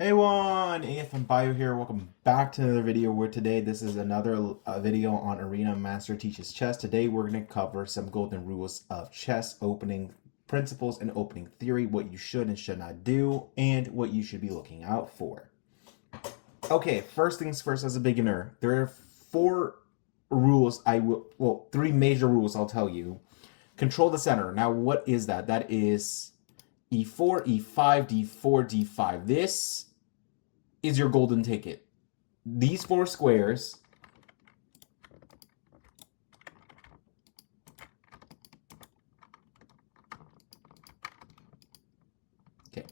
Hey everyone, AFM Bio here. Welcome back to another video where today this is another video on Arena Master Teaches Chess. Today we're going to cover some golden rules of chess, opening principles and opening theory, what you should and should not do, and what you should be looking out for. Okay, first things first, as a beginner, there are three major rules I'll tell you. Control the center. Now what is that? That is e4, e5, d4, d5. This is your golden ticket. These four squares okay.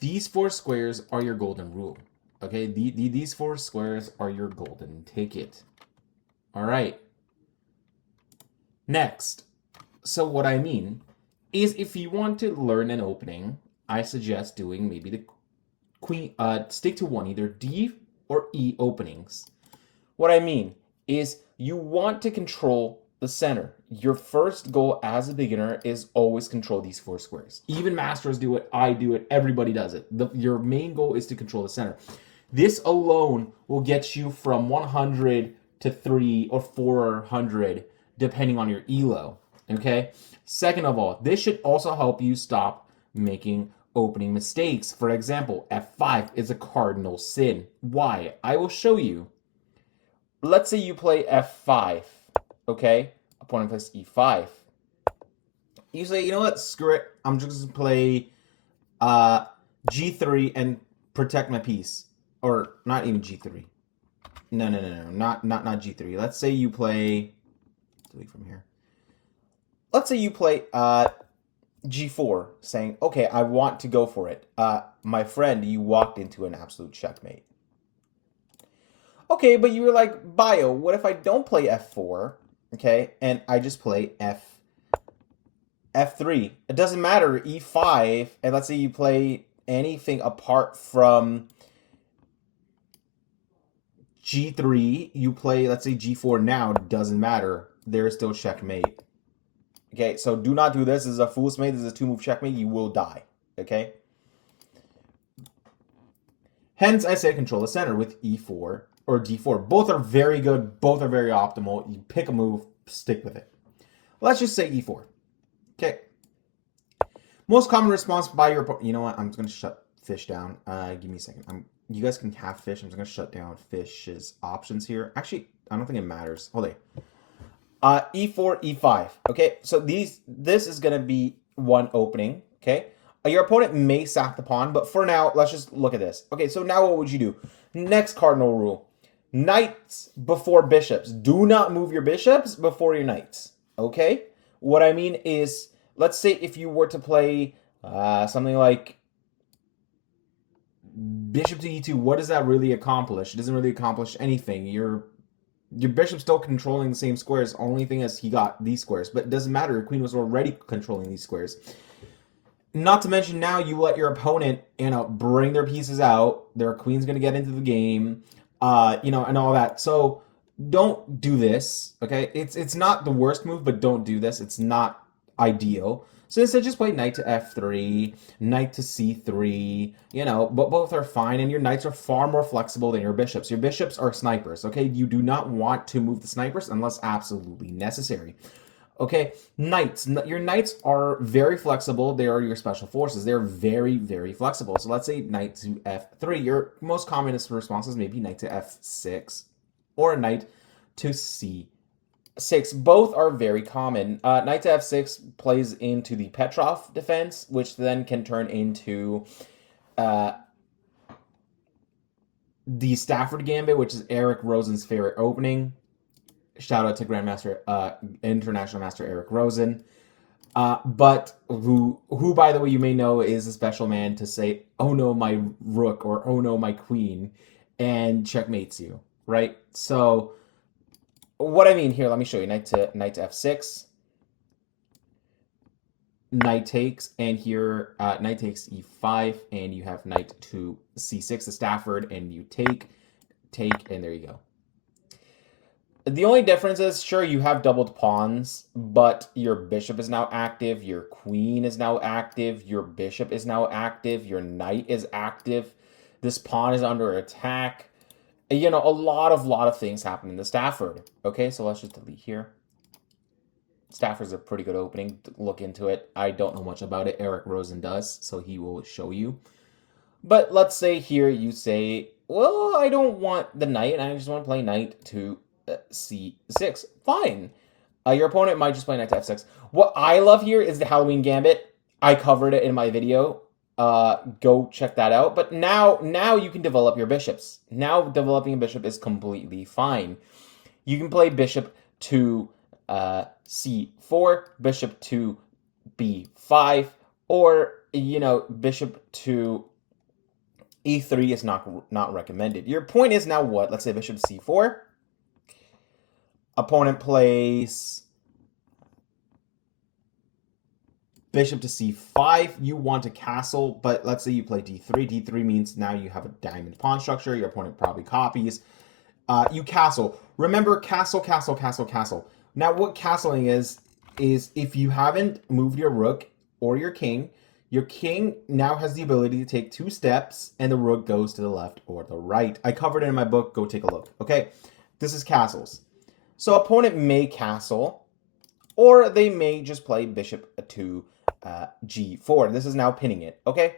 These four squares are your golden rule. Okay, these four squares are your golden ticket. All right. Next, so what I mean is if you want to learn an opening, I suggest doing maybe the queen, stick to one, either D or E openings. What I mean is you want to control the center. Your first goal as a beginner is always control these four squares. Even masters do it, I do it, everybody does it. Your main goal is to control the center. This alone will get you from 100 to 3 or 400 depending on your elo. Okay? Second of all, this should also help you stop making opening mistakes. For example, f5 is a cardinal sin. Why? I will show you. Let's say you play f5, okay? Opponent plays e5. You say, you know what? Screw it. I'm just going to play g3 and protect my piece. Or not even g3. No. Not g3. Let's say you play... delete from here. Let's say you play g4, saying, okay, I want to go for it. My friend, you walked into an absolute checkmate. Okay, but you were like, Bio, what if I don't play f4, okay, and I just play f3? It doesn't matter, e5, and let's say you play anything apart from g3, you play, let's say g4 now, it doesn't matter. There's still checkmate. Okay, so do not do this. This is a fool's mate. This is a two-move checkmate. You will die. Okay? Hence, I say control the center with e4 or d4. Both are very good. Both are very optimal. You pick a move, stick with it. Let's just say e4. Okay. Most common response by your opponent. You know what? I'm just going to shut fish down. Give me a second. You guys can have fish. I'm just going to shut down fish's options here. Actually, I don't think it matters. Hold on. E4, E5. Okay, so this is going to be one opening. Okay, your opponent may sack the pawn, but for now, let's just look at this. Okay, so now what would you do? Next cardinal rule. Knights before bishops. Do not move your bishops before your knights. Okay, what I mean is, let's say if you were to play something like bishop to e2, what does that really accomplish? It doesn't really accomplish anything. Your bishop's still controlling the same squares. Only thing is he got these squares. But it doesn't matter. Your queen was already controlling these squares. Not to mention now you let your opponent, bring their pieces out. Their queen's going to get into the game, and all that. So don't do this, okay? It's not the worst move, but don't do this. It's not ideal. So instead, just play knight to f3, knight to c3, but both are fine, and your knights are far more flexible than your bishops. Your bishops are snipers, okay? You do not want to move the snipers unless absolutely necessary. Okay, knights. Your knights are very flexible. They are your special forces. They're very, very flexible. So let's say knight to f3. Your most common responses may be knight to f6 or knight to c6. Both are very common. Knight to f6 plays into the Petrov defense, which then can turn into the Stafford Gambit, which is Eric Rosen's favorite opening. Shout out to Grandmaster, International Master Eric Rosen. But who, by the way, you may know is a special man to say, oh no, my rook, or oh no, my queen, and checkmates you, right? So what I mean here, let me show you. Knight to f6. Knight takes, and here knight takes e5, and you have knight to c6, the Stafford, and you take, and there you go. The only difference is, sure, you have doubled pawns, but your bishop is now active, your queen is now active, your bishop is now active, your knight is active, this pawn is under attack. You know, a lot of things happen in the Stafford. Okay, so let's just delete here. Stafford's a pretty good opening. Look into it. I don't know much about it. Eric Rosen does, so he will show you. But let's say here you say, well, I don't want the knight, and I just want to play knight to c6. Fine. Your opponent might just play knight to f6. What I love here is the Halloween Gambit. I covered it in my video. Go check that out. But now you can develop your bishops. Now developing a bishop is completely fine. You can play bishop to c4, bishop to b5, or, you know, bishop to e3 is not recommended. Your point is now what? Let's say bishop to c4. Opponent plays bishop to c5. You want to castle, but let's say you play d3. d3 means now you have a diamond pawn structure. Your opponent probably copies. You castle. Remember, castle, castle, castle, castle. Now, what castling is if you haven't moved your rook or your king now has the ability to take 2 steps, and the rook goes to the left or the right. I covered it in my book. Go take a look. Okay, this is castles. So opponent may castle, or they may just play bishop to g4. This is now pinning it. Okay,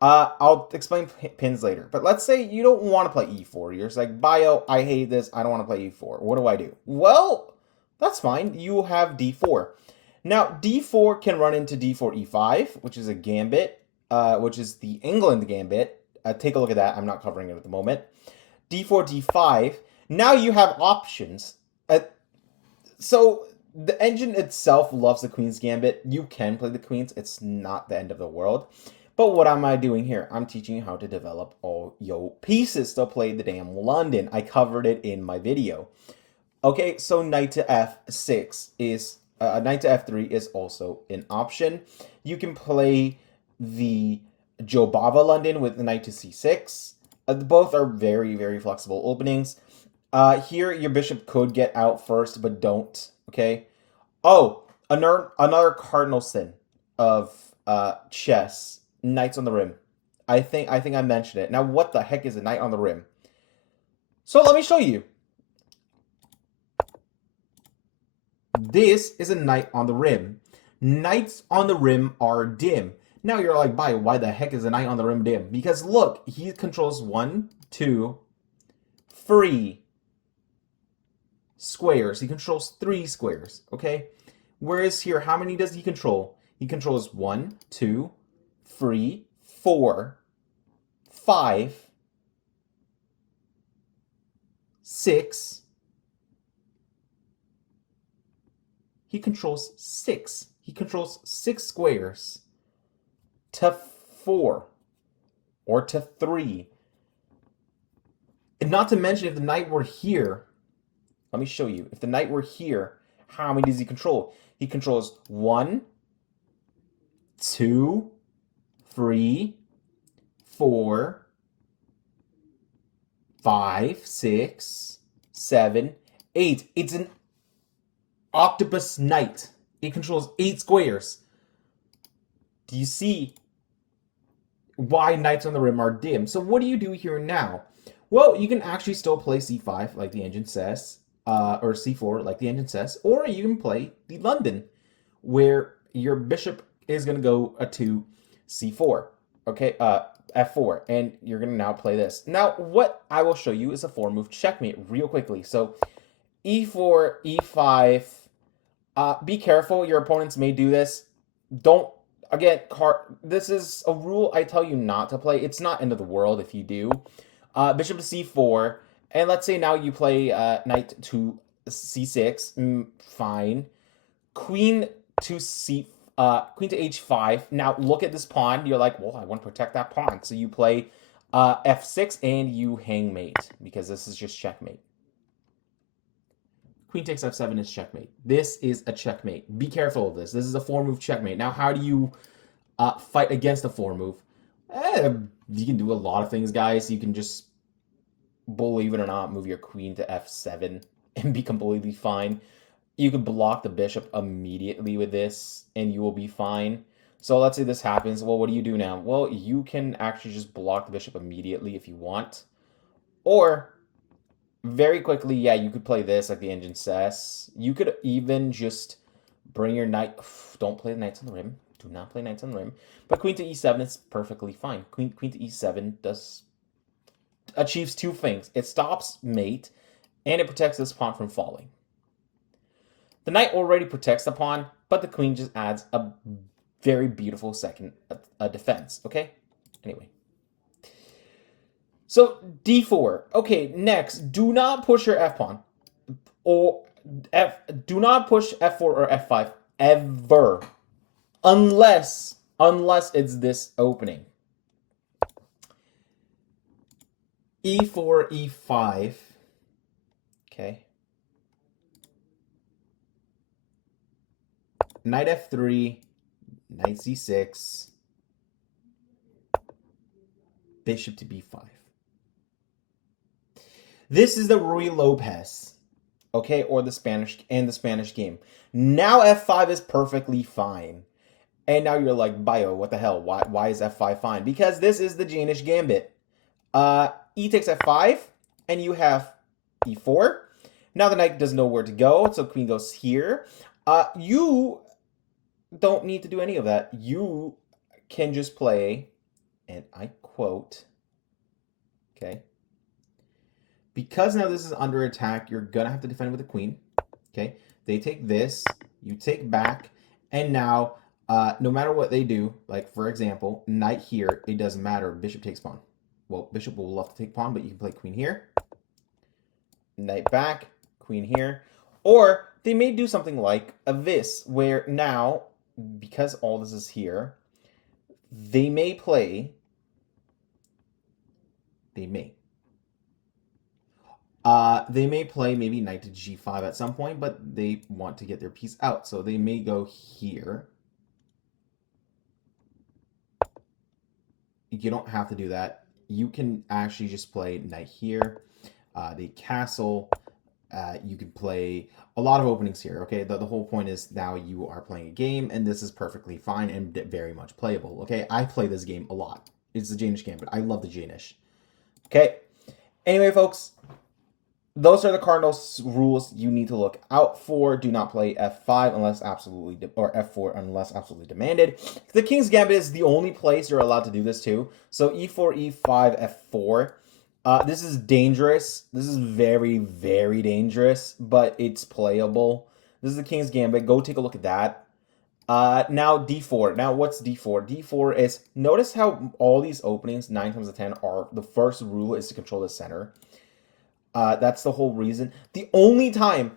I'll explain pins later. But let's say you don't want to play e4. You're just like, Bio, I hate this. I don't want to play e4. What do I do? Well, that's fine. You have d4. Now, d4 can run into d4, e5, which is a gambit, which is the England gambit. Take a look at that. I'm not covering it at the moment. d4, d5. Now you have options. So the engine itself loves the queen's gambit. You can play the queens. It's not the end of the world. But what am I doing here? I'm teaching you how to develop all your pieces to play the damn London. I covered it in my video. Okay, so knight to f6 is... knight to f3 is also an option. You can play the Jobava London with the knight to c6. Both are very, very flexible openings. Here, your bishop could get out first, but don't. Okay. Oh, another cardinal sin of chess. Knights on the rim. I think I mentioned it. Now, what the heck is a knight on the rim? So let me show you. This is a knight on the rim. Knights on the rim are dim. Now you're like, why the heck is a knight on the rim dim? Because look, he controls 1, 2, 3 squares. He controls 3 squares, okay? Whereas here, how many does he control? He controls 1, 2, 3, 4, 5, 6. He controls 6. He controls 6 squares to 4 or to 3. And not to mention, if the knight were here, let me show you. If the knight were here, how many does he control? He controls 1, 2, 3, 4, 5, 6, 7, 8. It's an octopus knight. It controls 8 squares. Do you see why knights on the rim are dim? So what do you do here now? Well, you can actually still play c5 like the engine says, or c4 like the engine says, or you can play the London, where your bishop is going to go to c4, okay, f4, and you're going to now play this. Now, what I will show you is a 4-move checkmate real quickly. So e4, e5, be careful. Your opponents may do this. Don't, again, this is a rule I tell you not to play. It's not end of the world if you do. Bishop to c4, and let's say now you play knight to c6, fine. Queen to h5. Now look at this pawn. You're like, well, I want to protect that pawn. So you play f6 and you hang mate, because this is just checkmate. Queen takes f7 is checkmate. This is a checkmate. Be careful of this. This is a 4-move checkmate. Now, how do you fight against a 4-move? You can do a lot of things, guys. You can just, believe it or not, move your queen to f7. and be completely fine. You could block the bishop immediately with this, and you will be fine. So let's say this happens. Well, what do you do now? Well, you can actually just block the bishop immediately if you want. Or, very quickly, yeah, you could play this like the engine says. You could even just bring your knight. Don't play the knights on the rim. Do not play knights on the rim. But queen to e7 is perfectly fine. Queen to e7 achieves two things. It stops mate, and it protects this pawn from falling. The knight already protects the pawn, but the queen just adds a very beautiful second defense, okay? Anyway. So, d4. Okay, next, do not push your f-pawn. Or do not push f4 or f5 ever. Unless it's this opening. e4, e5. Okay. Knight f3, knight c6, bishop to b5. This is the Ruy Lopez, okay, or the Spanish game. Now f5 is perfectly fine. And now you're like, Bio, what the hell? Why is f5 fine? Because this is the Danish gambit. E takes f5, and you have e4. Now the knight doesn't know where to go, so queen goes here. You don't need to do any of that. You can just play, and I quote, okay, because now this is under attack, you're gonna have to defend with a queen. Okay, they take this, you take back, and now no matter what they do, like for example, knight here, it doesn't matter. Bishop takes pawn. Well, bishop will love to take pawn, but you can play queen here, knight back, queen here, or they may do something like this, where now because all this is here, they may play. They may. They may play maybe knight to g5 at some point, but they want to get their piece out, so they may go here. You don't have to do that. You can actually just play knight here. They castle. You can play a lot of openings here, okay? The whole point is now you are playing a game, and this is perfectly fine and very much playable, okay? I play this game a lot. It's the Danish game, but I love the Danish. Okay? Anyway, folks, those are the cardinal rules you need to look out for. Do not play f5 unless absolutely, or f4 unless absolutely demanded. The King's Gambit is the only place you're allowed to do this too. So e4, e5, f4. This is dangerous. This is very, very dangerous, but it's playable. This is the King's Gambit. Go take a look at that. Now d4. Now what's d4? d4 is, notice how all these openings, 9 times out of 10, are, the first rule is to control the center. That's the whole reason. The only time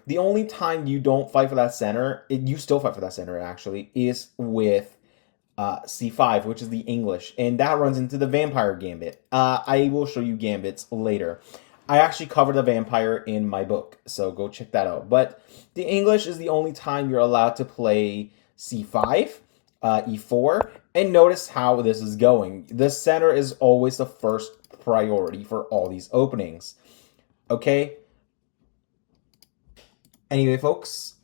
you don't fight for that center, you still fight for that center actually, is with c5, which is the English, and that runs into the vampire gambit. I will show you gambits later. I actually covered the vampire in my book, so go check that out. But the English is the only time you're allowed to play c5, e4, and notice how this is going. The center is always the first priority for all these openings. Okay. Anyway, folks,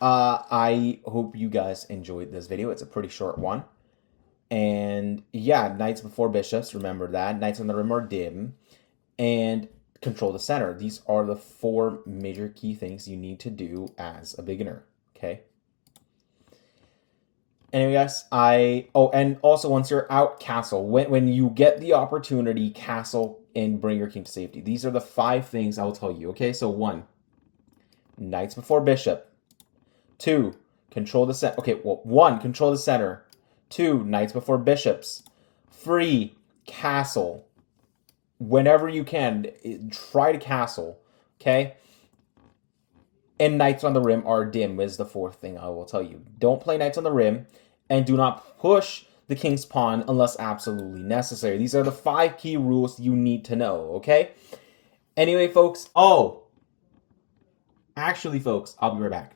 I hope you guys enjoyed this video. It's a pretty short one. And yeah, knights before bishops, remember that. Knights on the rim are dim. And control the center. These are the 4 major key things you need to do as a beginner. Okay. Anyway, guys, and also once you're out, castle. When you get the opportunity, castle and bring your king to safety. These are the 5 things I will tell you. Okay, so 1, knights before bishop. 2, control the center. Okay, well, 1, control the center. 2, knights before bishops. 3, castle. Whenever you can, try to castle. Okay. And knights on the rim are dim is the 4th thing I will tell you. Don't play knights on the rim, and do not push the king's pawn unless absolutely necessary. These are the 5 key rules you need to know, okay? Anyway, folks, actually, folks, I'll be right back.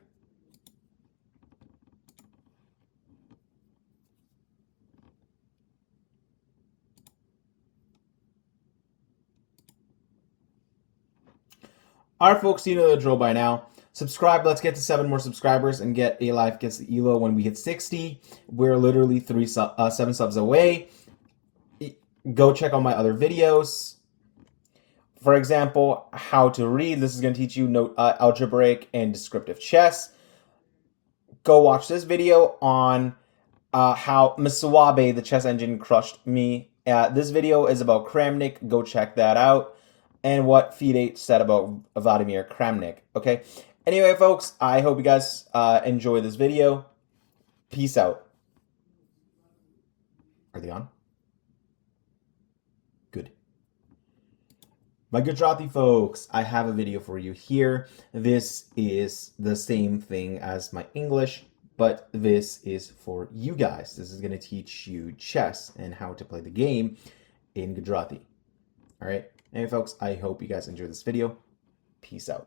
All right, folks, you know the drill by now. Subscribe. Let's get to 7 more subscribers and get A Life Gets the ELO when we hit 60. We're literally 7 subs away. Go check out my other videos. For example, how to read. This is going to teach you algebraic and descriptive chess. Go watch this video on how Masuabe, the chess engine, crushed me. This video is about Kramnik. Go check that out. And what FIDE said about Vladimir Kramnik. Okay. Anyway, folks, I hope you guys enjoy this video. Peace out. Are they on? Good. My Gujarati folks, I have a video for you here. This is the same thing as my English, but this is for you guys. This is going to teach you chess and how to play the game in Gujarati. All right. Anyway, folks, I hope you guys enjoy this video. Peace out.